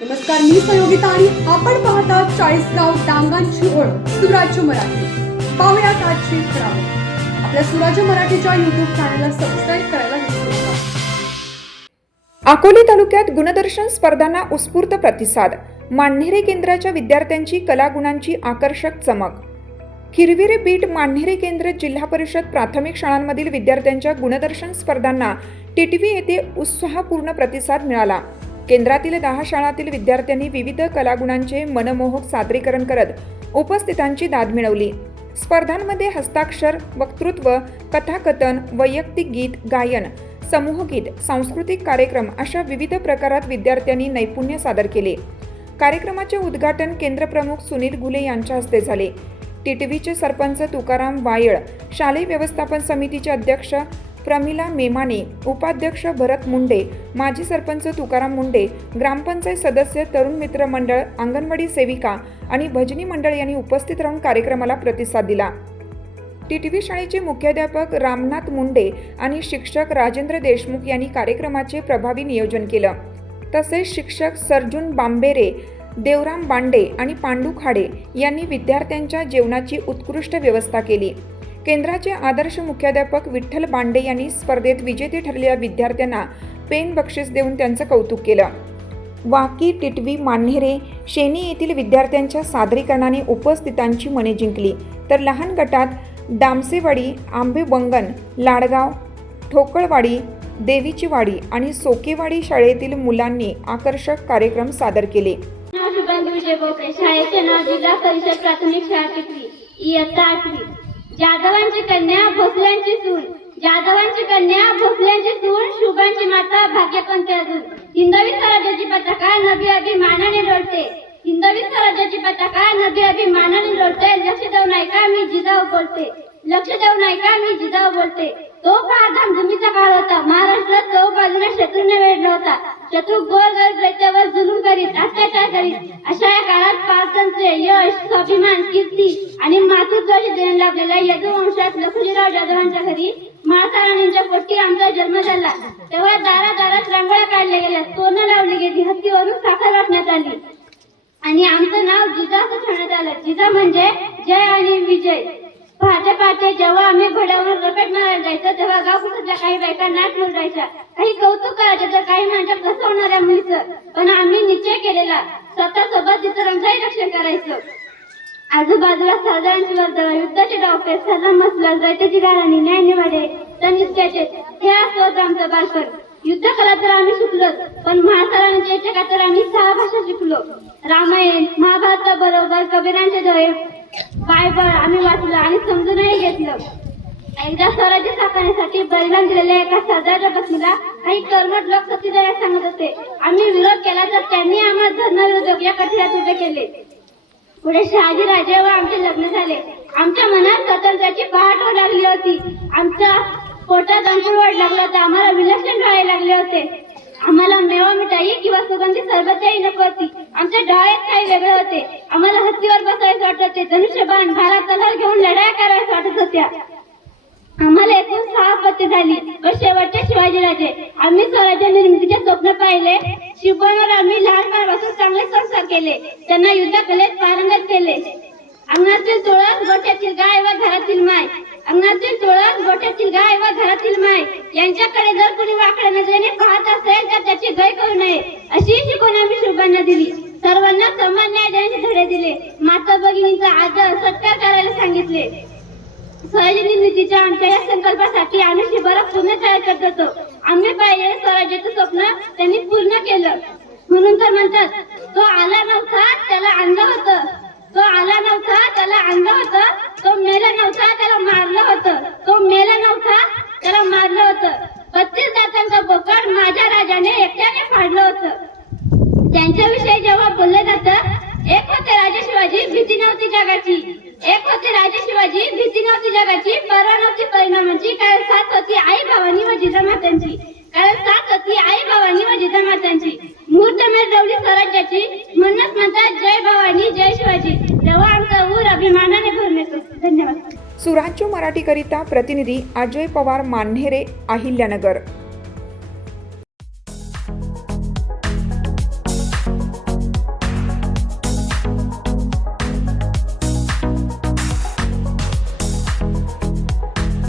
नमस्कार, मी संयोगिता आणि आपण पाहता चाळीसगाव डांगांची ओळख सुराज्य मराठी. पाहुयात आजची खबरं. आपल्या सुराज्य मराठीच्या YouTube चॅनलला सबस्क्राईब करायला विसरू नका. अकोले तालुक्यात गुणदर्शन स्पर्धांना उत्स्फूर्त प्रतिसाद. मांढेरे केंद्राच्या विद्यार्थ्यांची कलागुणांची आकर्षक चमक. किरविरे बीट मांढेरे केंद्र जिल्हा परिषद प्राथमिक शाळांमधील विद्यार्थ्यांच्या गुणदर्शन स्पर्धांना टिटवी येथे उत्साहपूर्ण प्रतिसाद मिळाला. केंद्रातील 10 शाळांतील विद्यार्थ्यांनी विविध कलागुणांचे मनमोहक सादरीकरण करत उपस्थितांची दाद मिळवली. स्पर्धांमध्ये हस्ताक्षर, वक्तृत्व, कथाकथन, वैयक्तिक गीत, गायन, समूहगीत, सांस्कृतिक कार्यक्रम अशा विविध प्रकारात विद्यार्थ्यांनी नैपुण्य सादर केले. कार्यक्रमाचे उद्घाटन केंद्रप्रमुख सुनील घुले यांच्या हस्ते झाले. टिटवीचे सरपंच तुकाराम वायळ, शालेय व्यवस्थापन समितीचे अध्यक्ष प्रमिला मेमाने, उपाध्यक्ष भरत मुंडे, माजी सरपंच तुकाराम मुंडे, ग्रामपंचायत सदस्य, तरुण मित्र मंडळ, अंगणवाडी सेविका आणि भजनी मंडळ यांनी उपस्थित राहून कार्यक्रमाला प्रतिसाद दिला. टिटवी शाळेचे मुख्याध्यापक रामनाथ मुंडे आणि शिक्षक राजेंद्र देशमुख यांनी कार्यक्रमाचे प्रभावी नियोजन केलं. तसेच शिक्षक सर्जुन बांबेरे, देवराम बांडे आणि पांडू खाडे यांनी विद्यार्थ्यांच्या जेवणाची उत्कृष्ट व्यवस्था केली. केंद्राचे आदर्श मुख्याध्यापक विठ्ठल बांडे यांनी स्पर्धेत विजेते ठरलेल्या विद्यार्थ्यांना पेन बक्षीस देऊन त्यांचं कौतुक केलं. वाकी, टिटवी, मांढेरे, शेनी येथील विद्यार्थ्यांच्या सादरीकरणाने उपस्थितांची मने जिंकली. तर लहान गटात डामसेवाडी, आंबेबंगन, लाडगाव, ठोकळवाडी, देवीची वाडी आणि सोकेवाडी शाळेतील मुलांनी आकर्षक कार्यक्रम सादर केले. शाळेचे नाव जिल्हा परिषद प्राथमिक शाळा टिटवी, इयत्ता 8वी. जाधवांची कन्या भोसल्यांची सून, जाधवांची कन्या भोसल्यांची सून, शुभांची माता भाग्यपंथी अजून. हिंदवी स्वराज्याची पताका नभी अभिमानाने लोळते, हिंदवी स्वराज्याची पताका नभी अभिमानाने लोळते. लक्ष देऊ नाही का मी जिजाऊ बोलते, लक्ष देऊ नाही का मी जिजाऊ बोलते. तो फार धामधुमीचा काळ होता. महाराष्ट्रात चौ बाजूला शत्रूने वेढला होता. शत्रू गोर गरीब रस्त्यावर जुलूम करीत, अत्याचार करीत. अशा या काळात पालकांचे यश, स्वाभिमान, कीर्ती आणि मातृत्वाची देण लाभलेल्या यदुवंशात लखुजीराव जाधवांच्या घरी माळसाराणींच्या पोटी आमचा जन्म झाला. तेव्हा दारादारात रांगोळ्या काढल्या गेल्या, तोरणं लावली गेली, हत्तीवरून साखर वाटण्यात आली आणि आमचं नाव जिजा असं ठेवण्यात आलं. जिजा म्हणजे जय आणि विजय. पहाटे पहाटे जेव्हा आम्ही घोड्यावरून रपेट मारायला जायचं तेव्हा गावकुसातल्या काही बायका नाट जायच्या, काही कौतुक करायचं तर काही म्हणजे फसवणाऱ्या मुलीचं. पण आम्ही निश्चय केलेला स्वतः सोबत तिचं रमजाई रक्षण करायचं. आजूबाजूला सरदारांची वर्दळ, युद्धाचे डावपेच, सलाम मसला, रयतेची गाराणी, न्याय निवाडे, तनिष्ठ्याचे हे असतं आमचं बालपण. युद्ध कला तर आम्ही शिकलो, पण महासारांच्या याच्या तर आम्ही 6 भाषा शिकलो. रामायण, महाभारताबरोबर कबीरांचे दोहे, बायबल आम्ही वाचलं आणि समजूनही घेतलं. एकदा स्वराज्य स्थापनेसाठी बलिदान दिलेल्या एका सरदाराच्या पत्नीला काही कर्मठ लोक सतीदार सांगत होते. आम्ही विरोध केला तर त्यांनी आम्हाला धर्मविरोधक या कठड्यात उभे केले. पुढे शहाजी राजे व आमचे लग्न झाले. आमच्या मनात स्वातंत्र्याची पहाट होऊ लागली होती. आमच्या पोटात अंकुरवाढ लागला होता. आम्हाला विलक्षण डोळे लागले होते. आम्हाला मेवा मिठाई किंवा सुगंधी सरबतही नको होती. आमच्या डोळ्यात काही वेगळे होते. आम्हाला हत्तीवर बसायचं वाटत होते, धनुष्यबाण, भाला, तलवार घेऊन लढाया करायला वाटत होत्या. आम्हाला एकूण 6 अपत्ये झाली व शेवटचे शिवाजीराजे. आम्ही स्वराज्य निर्मितीचे स्वप्न पाहिले. शिवबांवर आम्ही लहानपणापासून चांगले संस्कार केले. त्यांना युद्धकलेत पारंगत केले. अंगणातील तुळस, गोठ्यातील गाय व घरातील माय, अंगणातील तुळस, गोठ्यातील गाय व घरातील माय यांच्याकडे जर कुणी वाकड्या नजरेने पाहत असेल तर त्याची गय करू नये अशी शिकवण आम्ही शिवबांना दिली. सर्वांना समान न्याय देण्याचे धडे दिले. माता भगिनींचा आदर सत्कार करायला सांगितले. स्वराज्य निर्मितीच्या आमच्या या संकल्पासाठी आम्ही शिबिरात पूर्ण तयार करत होतो. आम्ही पाहिले स्वराज्याचं स्वप्न त्यांनी पूर्ण केलं. म्हणून तर म्हणतात, तो आला नव्हता त्याला आणलं होतं, तो आला नव्हता त्याला आणलं होतं, तो मेला नव्हता त्याला मारलं होतं, तो मेला नव्हता त्याला मारलं होतं. 32 दातांचं बोकड माझ्या राजाने एकट्याने फाडलं होतं. त्यांच्याविषयी जेव्हा बोललं जातं, एक होते राजे शिवाजी, भीती नव्हती जगाची. एक होते राजे शिवाजी, भीती नव्हती जगाची, पर्वा नव्हती परिणामाची. कारण साथ होती आई भावानी व जिजामातांची, कारण साथ होती आई भावानी व जिजामातांची. मुहूर्तमेढ रवली स्वराज्याची, म्हणूनच म्हणतात जय भवानी जय शिवाजी. तेव्हा आमचा ऊर अभिमानाने भरून येतो. धन्यवाद. सुराज्य मराठीकरिता प्रतिनिधी अजय पवार, मांढेरे, अहिल्यानगर.